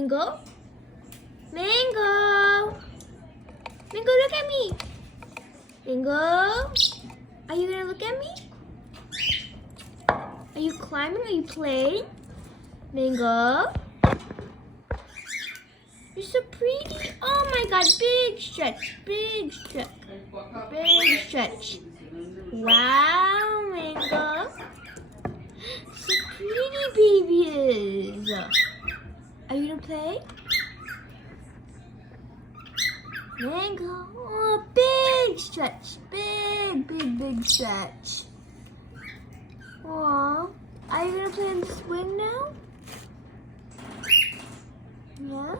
Mango? Mango! Mango, look at me! Mango? Are you gonna look at me? Are you climbing? Are you playing? Mango? You're so pretty. Oh my god, big stretch, big stretch, big stretch. Wow, Mango. So pretty babies. Are you gonna play? Mango. Oh, big stretch. Big, big, big stretch. Aw. Are you gonna play on the swing now? Yeah?